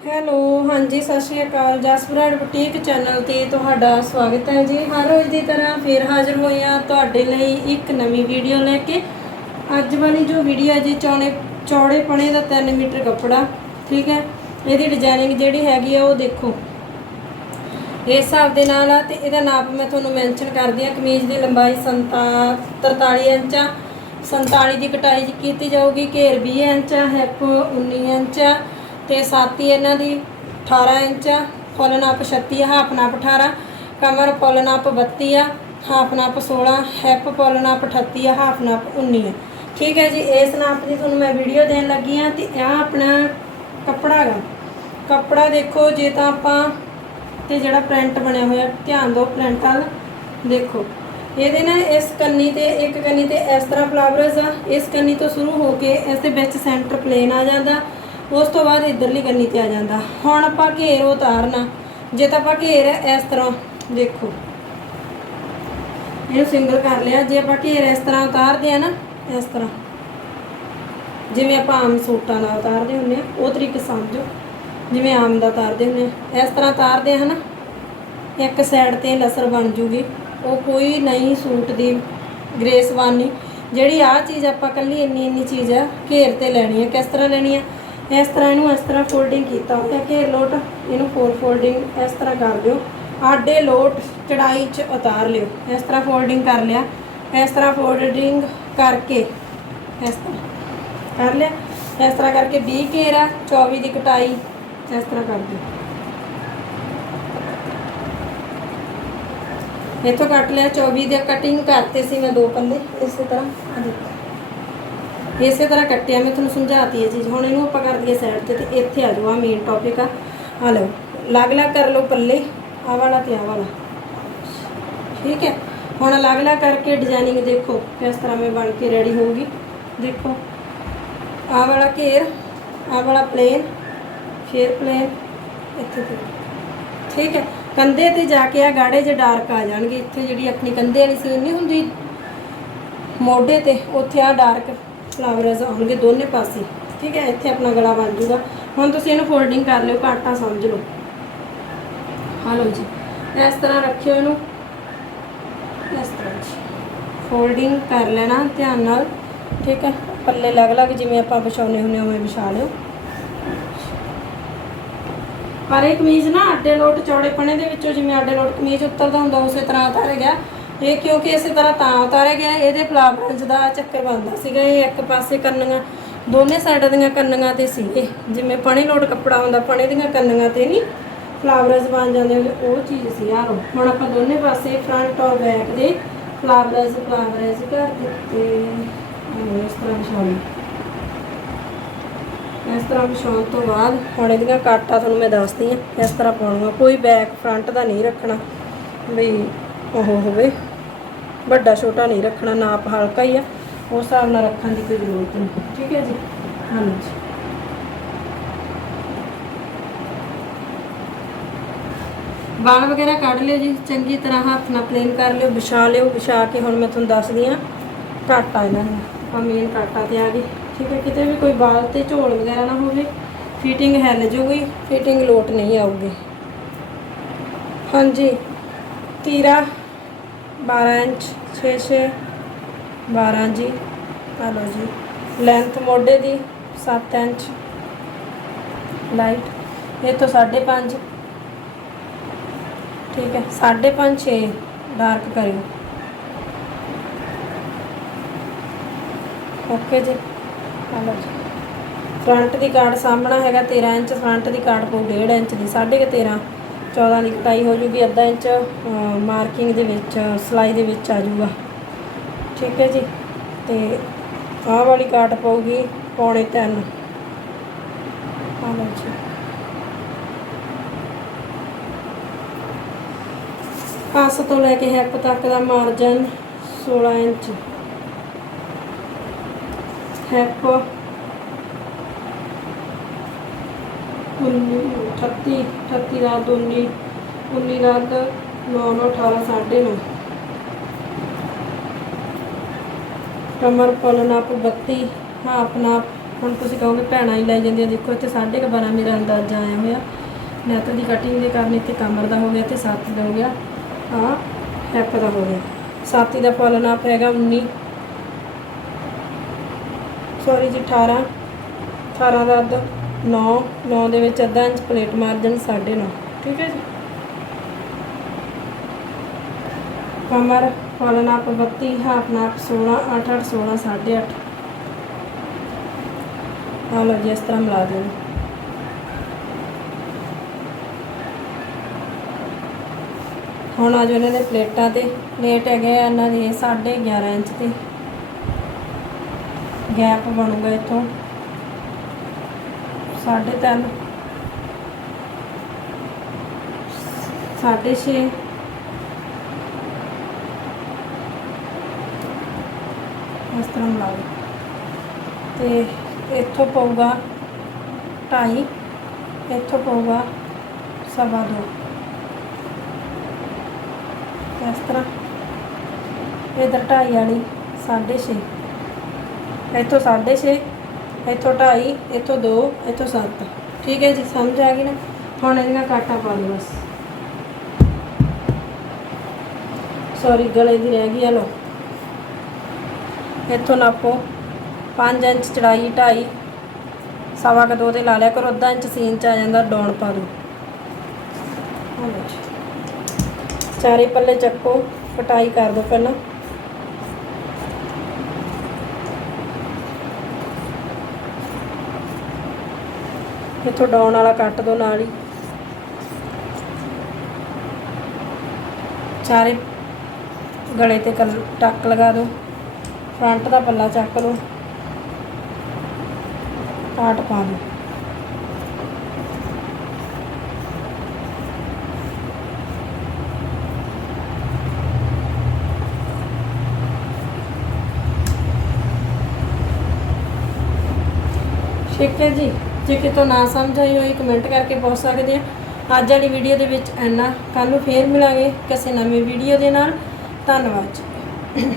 Hello, ਹਾਂਜੀ, ਸਤਿ ਸ਼੍ਰੀ ਅਕਾਲ। ਜਸਪੁਰਾ boutique channel ਤੇ ਤੁਹਾਡਾ ਸਵਾਗਤ ਹੈ ਜੀ। ਹਰ ਰੋਜ਼ ਦੀ ਤਰ੍ਹਾਂ ਫੇਰ ਹਾਜ਼ਰ ਹੋਏ ਆ ਤੁਹਾਡੇ ਲਈ ਇੱਕ ਨਵੀਂ ਵੀਡੀਓ ਲੈ ਕੇ। ਅੱਜ ਵਾਲੀ ਜੋ ਵੀਡੀਓ ਹੈ ਜੀ, ਚੌਣੇ ਚੌੜੇ ਪਣੇ ਦਾ 3 ਮੀਟਰ ਕੱਪੜਾ, ਠੀਕ ਹੈ? ਇਹਦੀ ਡਿਜ਼ਾਈਨਿੰਗ ਜਿਹੜੀ ਹੈਗੀ ਆ, ਉਹ ਦੇਖੋ। ਇਸ ਹਿਸਾਬ ਦੇ ਨਾਲ ਆ ਤੇ ਇਹਦਾ ਨਾਪ ਮੈਂ ਤੁਹਾਨੂੰ ਮੈਂਸ਼ਨ ਕਰਦੀ ਆ ਕਮੀਜ਼ ਦੀ ਲੰਬਾਈ 43 ਇੰਚ ਆ। 47 ਦੀ ਕਟਾਈ ਕੀਤੀ ਜਾਊਗੀ। ਘੇਰ 20 ਇੰਚ ਆ ਹਿੱਪ 19 ਇੰਚ ਆ। ਤੇ ਸਾਥੀ ਇਹਨਾਂ ਦੀ 18 ਇੰਚ ਆ ਫੁੱਲ ਨਾਪ 36 ਆ ਹਾਫ ਨਾਪ 18 ਕਮਰ ਫੁੱਲ ਨਾਪ 32 ਆ ਹਾਫ ਨਾਪ 16 ਹੈਪ ਫੁੱਲ ਨਾਪ 38 ਆ ਹਾਫ ਨਾਪ 19 ਆ। ਠੀਕ ਹੈ ਜੀ ਇਸ ਨਾਪ ਦੀ ਤੁਹਾਨੂੰ ਮੈਂ ਵੀਡੀਓ ਦੇਣ ਲੱਗੀ ਆ ਤੇ ਇਹ ਆਪਣਾ ਕੱਪੜਾ ਹੈਗਾ ਕੱਪੜਾ ਦੇਖੋ, ਜੇ ਤਾਂ ਆਪਾਂ ਤੇ ਜਿਹੜਾ ਪ੍ਰਿੰਟ ਬਣਿਆ ਹੋਇਆ, ਧਿਆਨ ਦਿਓ ਪ੍ਰਿੰਟ ਵੱਲ। ਦੇਖੋ, ਇਹਦੇ ਨਾਲ ਇਸ ਕੰਨੀ ਤੇ ਇੱਕ ਕੰਨੀ ਤੇ ਇਸ ਤਰ੍ਹਾਂ ਫਲਾਵਰਸ ਆ। ਇਸ ਕੰਨੀ ਤੋਂ ਸ਼ੁਰੂ ਹੋ ਕੇ ਇਸ ਦੇ ਵਿੱਚ ਸੈਂਟਰ ਪਲੇਨ ਆ ਜਾਂਦਾ। ਉਸ ਤੋਂ ਬਾਅਦ ਇਧਰਲੀ ਕੰਨੀ ਤੇ ਆ ਜਾਂਦਾ। ਹੁਣ ਆਪਾਂ ਘੇਰ ਉਤਾਰਨਾ। ਜੇ ਤਾਂ ਆਪਾਂ ਘੇਰ ਇਸ ਤਰ੍ਹਾਂ, ਦੇਖੋ। ਇਹਨੂੰ ਸਿੰਗਲ ਕਰ ਲਿਆ। ਜੇ ਆਪਾਂ ਘੇਰ ਇਸ ਤਰ੍ਹਾਂ ਉਤਾਰਦੇ ਆ ਨਾ, ਇਸ ਤਰ੍ਹਾਂ। ਜਿਵੇਂ ਆਪਾਂ ਆਮ ਸੂਟਾਂ ਨਾਲ ਉਤਾਰਦੇ ਹੁੰਦੇ ਆ, ਉਹ ਤਰੀਕੇ ਸਮਝੋ। ਜਿਵੇਂ ਆਮ ਦਾ ਉਤਾਰਦੇ ਹੁੰਦੇ ਆ। ਇਸ ਤਰ੍ਹਾਂ ਉਤਾਰਦੇ ਆ ਹਨਾ। ਇੱਕ ਸਾਈਡ ਤੇ ਲਸਰ ਬਣ ਜੂਗੀ। ਉਹ ਕੋਈ ਨਹੀਂ ਸੂਟ ਦੀ ਗ੍ਰੇਸ ਵਾਨੀ ਜਿਹੜੀ ਆ ਚੀਜ਼ ਆਪਾਂ ਕੱਲੀ ਇੰਨੀ ਇੰਨੀ ਚੀਜ਼ ਆ, ਘੇਰ ਤੇ ਲੈਣੀ ਆ। ਕਿਸ ਤਰ੍ਹਾਂ ਲੈਣੀ ਆ? ਇਸ ਤਰ੍ਹਾਂ ਇਹਨੂੰ ਇਸ ਤਰ੍ਹਾਂ ਫੋਲਡਿੰਗ ਕੀਤਾ। ਹੋਇਆ ਘੇਰ ਲੋਟ, ਇਹਨੂੰ ਫੋਰ ਫੋਲਡਿੰਗ ਇਸ ਤਰ੍ਹਾਂ ਕਰ ਦਿਓ। ਆਡੇ ਲੋਟ ਚੜਾਈ ਚ ਉਤਾਰ ਲਿਓ। ਇਸ ਤਰ੍ਹਾਂ ਫੋਲਡਿੰਗ ਕਰ ਲਿਆ। ਇਸ ਤਰ੍ਹਾਂ ਫੋਲਡਿੰਗ ਕਰਕੇ ਇਸ ਤਰ੍ਹਾਂ ਕਰ ਲਿਆ। ਇਸ ਤਰ੍ਹਾਂ ਕਰਕੇ 20 ਘੇਰਾ 24 ਦੀ ਕਟਾਈ ਇਸ ਤਰ੍ਹਾਂ ਕਰ ਦਿਓ। ਇੱਥੋਂ ਕੱਟ ਲਿਆ 24 ਦੀ ਕਟਿੰਗ ਕਰਤੇ ਸੀ ਮੈਂ ਦੋ ਪੱਲੇ, ਇਸੇ ਤਰ੍ਹਾਂ ਆ ਦੇਖੋ। ਇਸੇ ਤਰ੍ਹਾਂ ਕੱਟਿਆ, ਮੈਂ ਤੁਹਾਨੂੰ ਸਮਝਾਤੀ ਹੈ ਚੀਜ਼। ਹੁਣ ਇਹਨੂੰ ਆਪਾਂ ਕਰ ਦਈਏ ਸਾਈਡ ਤੇ ਤੇ ਇੱਥੇ ਆ ਜਾਓ ਆ ਮੇਨ ਟੌਪਿਕ ਆ। ਆ ਲਓ, ਅਲੱਗ-ਅਲੱਗ ਕਰ ਲਓ ਪੱਲੇ ਆ ਵਾਲਾ ਤੇ ਆ ਵਾਲਾ। ਠੀਕ ਹੈ? ਹੁਣ ਅਲੱਗ-ਅਲੱਗ ਕਰਕੇ ਡਿਜ਼ਾਈਨਿੰਗ ਦੇਖੋ, ਕਿਸ ਤਰ੍ਹਾਂ ਮੈਂ ਬਣ ਕੇ ਰੈਡੀ ਹੋਊਗੀ। ਦੇਖੋ ਆ ਵਾਲਾ ਘੇਰ ਆ ਵਾਲਾ ਪਲੇਨ ਫੇਰ ਪਲੇਨ ਇੱਥੇ ਤੇ। ਠੀਕ ਹੈ? ਕੰਧੇ ਤੇ ਜਾ ਕੇ ਆ ਗਾੜੇ ਜੇ ਡਾਰਕ ਆ ਜਾਣਗੇ। ਇੱਥੇ ਜਿਹੜੀ ਆਪਣੀ ਕੰਧੇ ਵਾਲੀ ਸੀਨ ਨਹੀਂ ਹੁੰਦੀ, ਮੋਢੇ ਤੇ, ਉੱਥੇ ਆ ਡਾਰਕ ਫਲਾਵਰਸ ਆਉਣਗੇ ਦੋਨੇ ਪਾਸੇ। ਠੀਕ ਹੈ, ਇੱਥੇ ਆਪਣਾ ਗਲਾ ਬਣ ਜੂਗਾ। ਹੁਣ ਤੁਸੀਂ ਇਹਨੂੰ ਫੋਲਡਿੰਗ ਕਰ ਲਿਓ, ਘਾਟਾ ਸਮਝ ਲਓ। ਹਾਂ ਲਓ ਜੀ। ਇਸ ਤਰ੍ਹਾਂ ਰੱਖਿਓ ਇਹਨੂੰ। ਇਸ ਤਰ੍ਹਾਂ ਜੀ। ਫੋਲਡਿੰਗ ਕਰ ਲੈਣਾ, ਧਿਆਨ ਨਾਲ। ਠੀਕ ਹੈ, ਪੱਲੇ ਅਲੱਗ-ਅਲੱਗ ਜਿਵੇਂ ਆਪਾਂ ਵਿਛਾਉਨੇ ਹੁੰਨੇ ਉਵੇਂ ਵਿਛਾ ਲਿਓ। ਪਰ ਇਹ ਕਮੀਜ਼ ਨਾ, ਅੱਡੇ ਲੋਟ ਚੌੜੇ ਪਣੇ ਦੇ ਵਿੱਚੋਂ ਜਿਵੇਂ ਅੱਡੇ ਲੋਟ ਕਮੀਜ਼ ਉੱਤਰਦਾ ਹੁੰਦਾ, ਉਸੇ ਤਰ੍ਹਾਂ ਉਤਾਰਿਆ ਗਿਆ। ਇਹ ਕਿਉਂਕਿ ਇਸੇ ਤਰ੍ਹਾਂ ਤਾਂ ਉਤਾਰਿਆ ਗਿਆ ਇਹਦੇ ਫਲਾਵਰਜ਼ ਦਾ ਚੱਕਰ ਬਣਦਾ ਸੀਗਾ ਇਹ ਇੱਕ ਪਾਸੇ ਕੰਨੀਆਂ ਦੋਨੇ ਸਾਈਡਾਂ ਦੀਆਂ ਕੰਨੀਆਂ ਤੇ ਸੀਗੇ। ਜਿਵੇਂ ਪਣੇ ਲੋਟ ਕੱਪੜਾ ਹੁੰਦਾ ਪਣੇ ਦੀਆਂ ਕੰਨੀਆਂ ਤੇ ਨਹੀਂ ਫਲਾਵਰਸ ਬਣ ਜਾਂਦੇ ਹੁੰਦੇ, ਉਹ ਚੀਜ਼ ਸੀ ਯਾਰ। ਹੁਣ ਆਪਾਂ ਦੋਨੇ ਪਾਸੇ ਫਰੰਟ ਔਰ ਬੈਕ ਦੇ ਫਲਾਵਰਸ ਫਲਾਵਰਜ਼ ਕਰ ਦਿੱਤੇ। ਇਸ ਤਰ੍ਹਾਂ ਵਿਛਾਉਣੀ। ਇਸ ਤਰ੍ਹਾਂ ਵਿਛਾਉਣ ਤੋਂ ਬਾਅਦ ਹੁਣ ਇਹਦੀਆਂ ਕਾਟਾਂ ਤੁਹਾਨੂੰ ਮੈਂ ਦੱਸਦੀ ਹਾਂ ਇਸ ਤਰ੍ਹਾਂ ਪਾਉਣੀਆਂ। ਕੋਈ ਬੈਕ ਫਰੰਟ ਦਾ ਨਹੀਂ ਰੱਖਣਾ ਵੀ ਉਹ ਹੋਵੇ। ਵੱਡਾ ਛੋਟਾ ਨਹੀਂ ਰੱਖਣਾ ਨਾਪ ਹਲਕਾ ਹੀ ਆ। ਉਸ ਹਿਸਾਬ ਨਾਲ ਰੱਖਣ ਦੀ ਕੋਈ ਜ਼ਰੂਰਤ ਨਹੀਂ। ਠੀਕ ਹੈ ਜੀ? ਹਾਂਜੀ। ਬਾਲ ਵਗੈਰਾ ਕੱਢ ਲਿਓ ਜੀ, ਚੰਗੀ ਤਰ੍ਹਾਂ ਹੱਥ ਨਾਲ ਪਲੇਨ ਕਰ ਲਿਓ, ਵਿਛਾ ਲਿਓ, ਵਿਛਾ ਕੇ ਹੁਣ ਮੈਂ ਤੁਹਾਨੂੰ ਦੱਸਦੀ ਹਾਂ। ਕਾਟਾ ਇਹਨਾਂ ਨੂੰ ਆਪਾਂ ਮੇਨ ਕਾਟਾ ਤੇ ਆ ਗਏ। ਠੀਕ ਹੈ, ਕਿਤੇ ਵੀ ਕੋਈ ਬਾਲ ਤੇ ਝੋਲ ਵਗੈਰਾ ਨਾ ਹੋਵੇ ਫਿਟਿੰਗ ਹਿੱਲ ਜੂਗੀ ਫਿਟਿੰਗ ਲੋਟ ਨਹੀਂ ਆਊਗੀ। ਹਾਂਜੀ। ਤੀਰਾ 12 ਇੰਚ 6 6 12 ਜੀ ਆ ਲਓ ਜੀ। ਲੈਂਥ ਮੋਢੇ ਦੀ 7 ਇੰਚ। ਲਾਈਟ ਇਹ ਤੋਂ 5.5 ਠੀਕ ਹੈ 5.5 6 ਡਾਰਕ ਕਰਿਓ। ਓਕੇ ਜੀ। ਆ ਲਓ ਜੀ। ਫਰੰਟ ਦੀ ਕਾਰਡ ਸਾਹਮਣਾ ਹੈਗਾ 13 ਇੰਚ ਫਰੰਟ ਦੀ ਕਾਰਡ ਪਊ 1.5 ਇੰਚ ਦੀ 13.5 14 ਦੀ ਕਟਾਈ ਹੋ ਜੂਗੀ, ਅੱਧਾ ਇੰਚ ਮਾਰਕਿੰਗ ਦੇ ਵਿੱਚ, ਸਲਾਈ ਦੇ ਵਿੱਚ ਆ ਜੂਗਾ। ਠੀਕ ਹੈ ਜੀ? ਤੇ ਆਹ ਵਾਲੀ ਕਾਟ ਪਊਗੀ ਪੌਣੇ 3 ਆ ਲਓ ਜੀ। ਪਾਸ ਤੋਂ ਲੈ ਕੇ ਹੈਪ ਤੱਕ ਦਾ ਮਾਰਜਨ 16 ਇੰਚ। ਹੈਪ 19 38 38 ਰਾਤ 19 19 ਰਾਤ 9 9 18 ਸਾਢੇ ਨੌ। ਕਮਰ ਪਲ ਨਾਪ 32 ਹਾਫ ਨਾਪ ਹੁਣ ਤੁਸੀਂ ਕਹੋਗੇ ਭੈਣਾਂ ਹੀ ਲੈ ਜਾਂਦੀਆਂ, ਦੇਖੋ ਇੱਥੇ 12.5 ਮੇਰਾ ਅੰਦਾਜ਼ਾ ਆਇਆ ਹੋਇਆ। ਨੈਟ ਦੀ ਕਟਿੰਗ ਦੇ ਕਾਰਨ ਇੱਥੇ ਕਮਰ ਦਾ ਹੋ ਗਿਆ ਤੇ ਸੱਤ ਦਾ ਹੋ ਗਿਆ ਆ ਹੈਪ ਦਾ ਹੋ ਗਿਆ। ਸਾਥੀ ਦਾ ਫੁੱਲ ਨਾਪ ਹੈਗਾ 19 ਸੌਰੀ ਜੀ 18 18 ਦਾ ਅੱਧ 9 9 ਦੇ ਵਿੱਚ ਅੱਧਾ ਇੰਚ ਪਲੇਟ ਮਾਰਜਨ 9.5 ਠੀਕ ਹੈ ਜੀ? ਕਮਰ ਫੁੱਲ ਨਾਪ 32 ਹਾਫ ਨਾਪ 16 8 8 16 8.5 ਆ ਲਓ ਜੀ, ਇਸ ਤਰ੍ਹਾਂ ਮਿਲਾ ਦਿਓ। ਹੁਣ ਆ ਜੋ ਇਹਨਾਂ ਦੇ ਪਲੇਟਾਂ ਤੇ। ਪਲੇਟ ਹੈਗੇ ਆ ਇਹਨਾਂ ਦੇ 11.5 ਇੰਚ ਤੇ ਗੈਪ ਬਣੂਗਾ ਇੱਥੋਂ। 3.5 ਸਾਢੇ ਛੇ। ਇਸ ਤਰ੍ਹਾਂ ਮਿਲਾ ਦਿਓ ਤੇ ਇੱਥੋਂ ਪਊਗਾ ਢਾਈ, ਇੱਥੋਂ ਪਊਗਾ ਸਵਾ ਦੋ। ਇਸ ਤਰ੍ਹਾਂ। ਇਧਰ ਢਾਈ ਵਾਲੀ ਸਾਢੇ ਛੇ। ਇੱਥੋਂ ਸਾਢੇ ਛੇ। ਇੱਥੋਂ ਢਾਈ, ਇੱਥੋਂ ਦੋ, ਇੱਥੋਂ ਸੱਤ। ਠੀਕ ਹੈ ਜੀ, ਸਮਝ ਆ ਗਈ ਨਾ? ਹੁਣ ਇਹਦੀਆਂ ਕਾਟਾ ਪਾ ਦਿਓ ਬਸ। ਸੌਰੀ ਗਲੇ ਦੀ ਰਹਿ ਗਈ ਆ ਲੋ ਇੱਥੋਂ ਨਾਪੋ। 5 ਇੰਚ ਚੜਾਈ, ਢਾਈ। ਸਵਾ ਕ ਦੋ ਤੇ ਲਾ ਲਿਆ ਕਰੋ, ਅੱਧਾ ਇੰਚ ਸੀਨ ਚ ਆ ਜਾਂਦਾ, ਡਾਉਣ ਪਾ ਦਿਓ। ਚਾਰੇ ਪੱਲੇ ਚੱਕੋ, ਕਟਾਈ ਕਰ ਦਿਓ ਪਹਿਲਾਂ। ਇੱਥੋਂ ਡਾਉਣ ਵਾਲਾ ਕੱਟ ਦਿਓ ਨਾਲ ਹੀ। ਸਾਰੇ ਗਲੇ ਤੇ ਕਲ ਟੱਕ ਲਗਾ ਦਿਓ ਫਰੰਟ ਦਾ ਪੱਲਾ ਚੱਕ ਲਓ। ਕਾਟ ਪਾ ਦਿਓ ਠੀਕ ਹੈ ਜੀ। ਜੇ ਕਿਤੋਂ ਨਾ ਸਮਝ ਆਈ ਹੋਈ ਕਮੈਂਟ ਕਰਕੇ ਪੁੱਛ ਸਕਦੇ ਆ। ਅੱਜ ਵਾਲੀ ਵੀਡੀਓ ਦੇ ਵਿੱਚ ਇੰਨਾ। ਕੱਲ ਨੂੰ ਫੇਰ ਮਿਲਾਂਗੇ ਕਿਸੇ ਨਵੇਂ ਵੀਡੀਓ ਦੇ ਨਾਲ। ਧੰਨਵਾਦ ਜੀ।